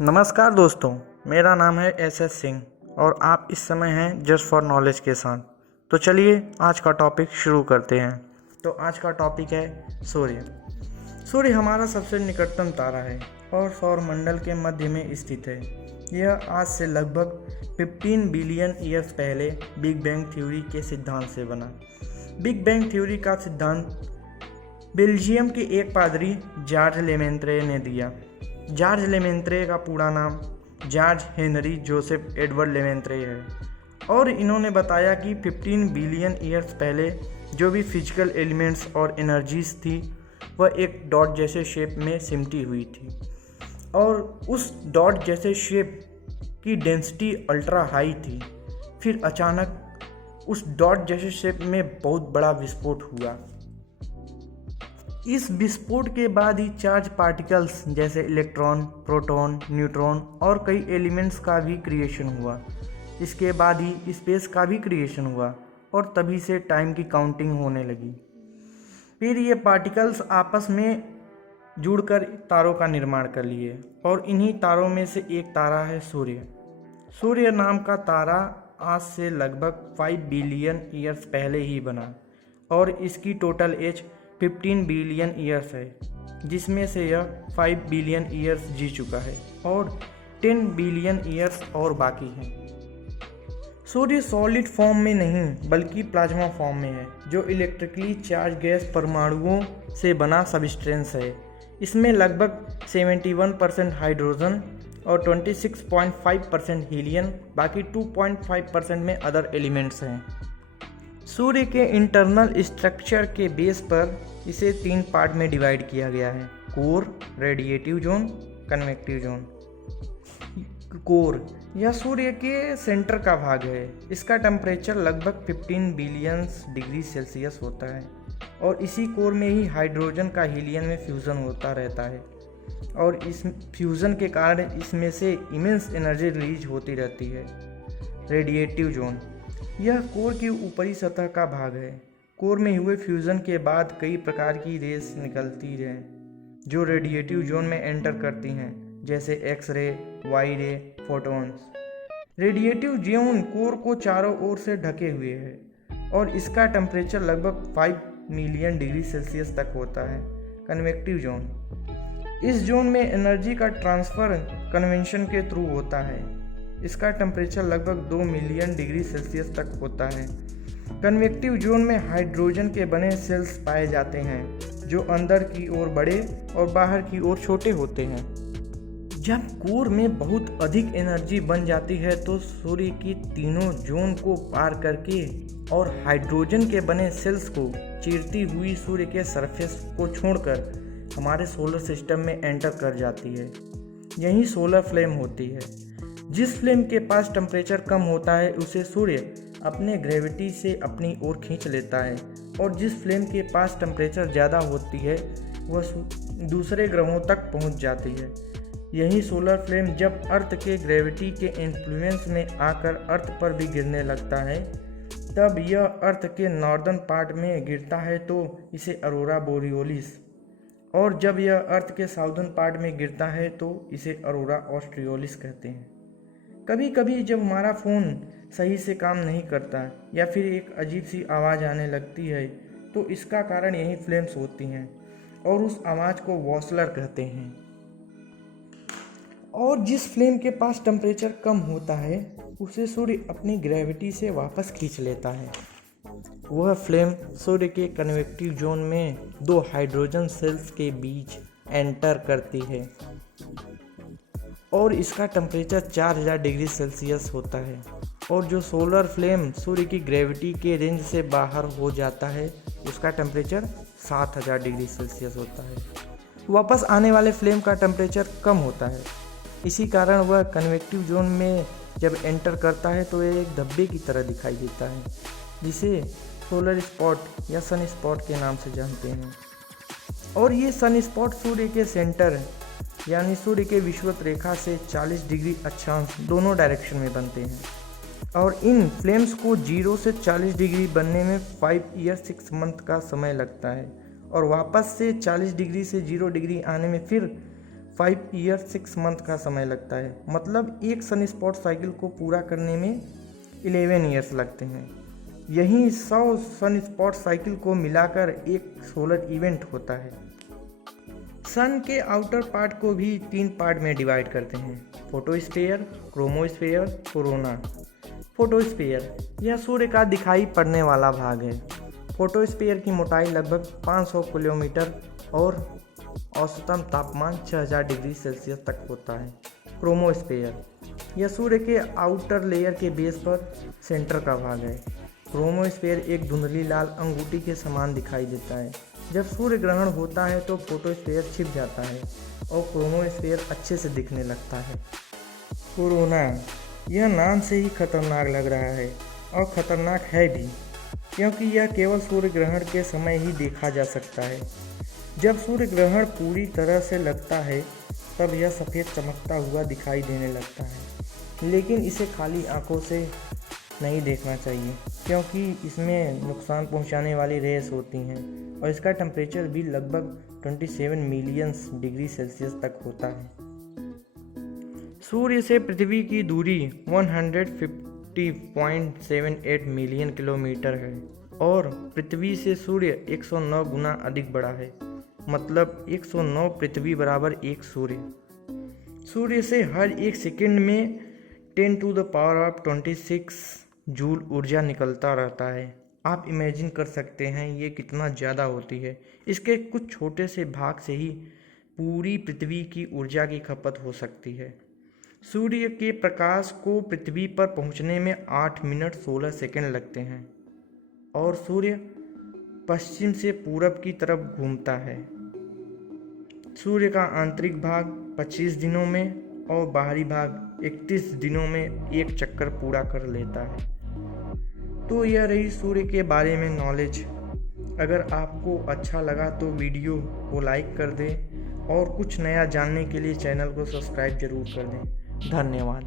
नमस्कार दोस्तों, मेरा नाम है एस सिंह और आप इस समय हैं जस्ट फॉर नॉलेज के साथ। तो चलिए आज का टॉपिक शुरू करते हैं। तो आज का टॉपिक है सूर्य। सूर्य हमारा सबसे निकटतम तारा है और सौरमंडल के मध्य में स्थित है। यह आज से लगभग 15 बिलियन ईयर्स पहले बिग बैंग थ्योरी के सिद्धांत से बना। बिग बैंग थ्योरी का सिद्धांत बेल्जियम के एक पादरी जॉर्ज लेमेंत्रे ने दिया। जॉर्ज लेमेंत्रे का पूरा नाम जॉर्ज हेनरी जोसेफ एडवर्ड लेमेंत्रे है और इन्होंने बताया कि 15 बिलियन ईयर्स पहले जो भी फिजिकल एलिमेंट्स और एनर्जीज थी वह एक डॉट जैसे शेप में सिमटी हुई थी और उस डॉट जैसे शेप की डेंसिटी अल्ट्रा हाई थी। फिर अचानक उस डॉट जैसे शेप में बहुत बड़ा विस्फोट हुआ। इस विस्फोट के बाद ही चार्ज पार्टिकल्स जैसे इलेक्ट्रॉन, प्रोटॉन, न्यूट्रॉन और कई एलिमेंट्स का भी क्रिएशन हुआ। इसके बाद ही स्पेस का भी क्रिएशन हुआ और तभी से टाइम की काउंटिंग होने लगी। फिर ये पार्टिकल्स आपस में जुड़कर तारों का निर्माण कर लिए और इन्हीं तारों में से एक तारा है सूर्य। सूर्य नाम का तारा आज से लगभग 5 बिलियन ईयर्स पहले ही बना और इसकी टोटल एज 15 बिलियन ईयर्स है, जिसमें से यह 5 बिलियन ईयर्स जी चुका है और 10 बिलियन ईयर्स और बाकी हैं। सूर्य सॉलिड फॉर्म में नहीं बल्कि प्लाज्मा फॉर्म में है, जो इलेक्ट्रिकली चार्ज गैस परमाणुओं से बना सबस्टेंस है। इसमें लगभग 71% हाइड्रोजन और 26.5% हीलियम, बाकी 2.5% में अदर एलिमेंट्स हैं। सूर्य के इंटरनल स्ट्रक्चर के बेस पर इसे 3 पार्ट में डिवाइड किया गया है: core, radiative zone, convective zone. Core यह सूर्य के सेंटर का भाग है। इसका टेम्परेचर लगभग 15 बिलियन डिग्री सेल्सियस होता है और इसी कोर में ही हाइड्रोजन का हीलियम में फ्यूज़न होता रहता है और इस फ्यूज़न के कारण इसमें से इमेंस एनर्जी रिलीज होती रहती है। रेडिएटिव जोन यह कोर की ऊपरी सतह का भाग है। कोर में हुए फ्यूज़न के बाद कई प्रकार की रेस निकलती हैं जो रेडिएटिव जोन में एंटर करती हैं, जैसे एक्स रे, वाई रे, फोटॉन्स। रेडिएटिव जोन कोर को चारों ओर से ढके हुए है और इसका टेम्परेचर लगभग 5 मिलियन डिग्री सेल्सियस तक होता है। कन्वेक्टिव जोन इस जोन में एनर्जी का ट्रांसफ़र कन्वेंशन के थ्रू होता है। इसका टेम्परेचर लगभग 2 मिलियन डिग्री सेल्सियस तक होता है। कन्वेक्टिव जोन में हाइड्रोजन के बने सेल्स पाए जाते हैं जो अंदर की ओर बड़े और बाहर की ओर छोटे होते हैं। जब कोर में बहुत अधिक एनर्जी बन जाती है तो सूर्य की तीनों जोन को पार करके और हाइड्रोजन के बने सेल्स को चीरती हुई सूर्य के सरफेस को छोड़कर हमारे सोलर सिस्टम में एंटर कर जाती है। यही सोलर फ्लेम होती है। जिस फ्लेम के पास टेम्परेचर कम होता है उसे सूर्य अपने ग्रेविटी से अपनी ओर खींच लेता है और जिस फ्लेम के पास टेम्परेचर ज़्यादा होती है वह दूसरे ग्रहों तक पहुंच जाती है। यही सोलर फ्लेम जब अर्थ के ग्रेविटी के इन्फ्लुएंस में आकर अर्थ पर भी गिरने लगता है तब यह अर्थ के नॉर्दर्न पार्ट में गिरता है तो इसे अरोरा बोरियोलिस, और जब यह अर्थ के साउदर्न पार्ट में गिरता है तो इसे अरोरा ऑस्ट्रियोलिस कहते हैं। कभी कभी जब हमारा फ़ोन सही से काम नहीं करता या फिर एक अजीब सी आवाज़ आने लगती है तो इसका कारण यही फ्लेम्स होती हैं और उस आवाज़ को वॉसलर कहते हैं। और जिस फ्लेम के पास टेम्परेचर कम होता है उसे सूर्य अपनी ग्रेविटी से वापस खींच लेता है। वह फ्लेम सूर्य के कन्वेक्टिव जोन में 2 हाइड्रोजन सेल्स के बीच एंटर करती है और इसका टेम्परेचर 4000 डिग्री सेल्सियस होता है और जो सोलर फ्लेम सूर्य की ग्रेविटी के रेंज से बाहर हो जाता है उसका टेम्परेचर 7000 डिग्री सेल्सियस होता है। वापस आने वाले फ्लेम का टेम्परेचर कम होता है। इसी कारण वह कन्वेक्टिव जोन में जब एंटर करता है तो यह एक धब्बे की तरह दिखाई देता है, जिसे सोलर स्पॉट या सन स्पॉट के नाम से जानते हैं। और ये सन स्पॉट सूर्य के सेंटर यानी सूर्य के विषुवत रेखा से 40 डिग्री अक्षांश दोनों डायरेक्शन में बनते हैं और इन फ्लेम्स को 0 से 40 डिग्री बनने में 5 ईयर 6 मंथ का समय लगता है और वापस से 40 डिग्री से 0 डिग्री आने में फिर 5 ईयर 6 मंथ का समय लगता है। मतलब एक सन स्पॉट साइकिल को पूरा करने में 11 ईयर्स लगते हैं। यहीं 100 सन स्पॉट साइकिल को मिलाकर एक सोलर इवेंट होता है। सन के आउटर पार्ट को भी 3 पार्ट में डिवाइड करते हैं: फोटोस्फीयर, क्रोमोस्फीयर, कोरोना। फोटोस्फीयर यह सूर्य का दिखाई पड़ने वाला भाग है। फोटोस्फीयर की मोटाई लगभग 500 किलोमीटर और औसतन तापमान 6000 डिग्री सेल्सियस तक होता है। क्रोमोस्फीयर यह सूर्य के आउटर लेयर के बेस पर सेंटर का भाग है। क्रोमोस्फीयर एक धुंधली लाल अंगूठी के समान दिखाई देता है। जब सूर्य ग्रहण होता है तो फोटोस्फीयर छिप जाता है और क्रोमोस्फीयर अच्छे से दिखने लगता है। कोरोना यह नाम से ही खतरनाक लग रहा है और खतरनाक है भी, क्योंकि यह केवल सूर्य ग्रहण के समय ही देखा जा सकता है। जब सूर्य ग्रहण पूरी तरह से लगता है तब यह सफ़ेद चमकता हुआ दिखाई देने लगता है, लेकिन इसे खाली आंखों से नहीं देखना चाहिए क्योंकि इसमें नुकसान पहुंचाने वाली रेस होती हैं और इसका टेम्परेचर भी लगभग 27 मिलियन डिग्री सेल्सियस तक होता है। सूर्य से पृथ्वी की दूरी 150.78 मिलियन किलोमीटर है और पृथ्वी से सूर्य 109 गुना अधिक बड़ा है। मतलब 109 पृथ्वी बराबर 1 सूर्य। सूर्य से हर एक सेकंड में 10⁻26 जूल ऊर्जा निकलता रहता है। आप इमेजिन कर सकते हैं ये कितना ज़्यादा होती है। इसके कुछ छोटे से भाग से ही पूरी पृथ्वी की ऊर्जा की खपत हो सकती है। सूर्य के प्रकाश को पृथ्वी पर पहुंचने में 8 मिनट 16 सेकंड लगते हैं और सूर्य पश्चिम से पूरब की तरफ घूमता है। सूर्य का आंतरिक भाग 25 दिनों में और बाहरी भाग 31 दिनों में एक चक्कर पूरा कर लेता है। तो यह रही सूर्य के बारे में नॉलेज। अगर आपको अच्छा लगा तो वीडियो को लाइक कर दें और कुछ नया जानने के लिए चैनल को सब्सक्राइब जरूर कर दें। धन्यवाद।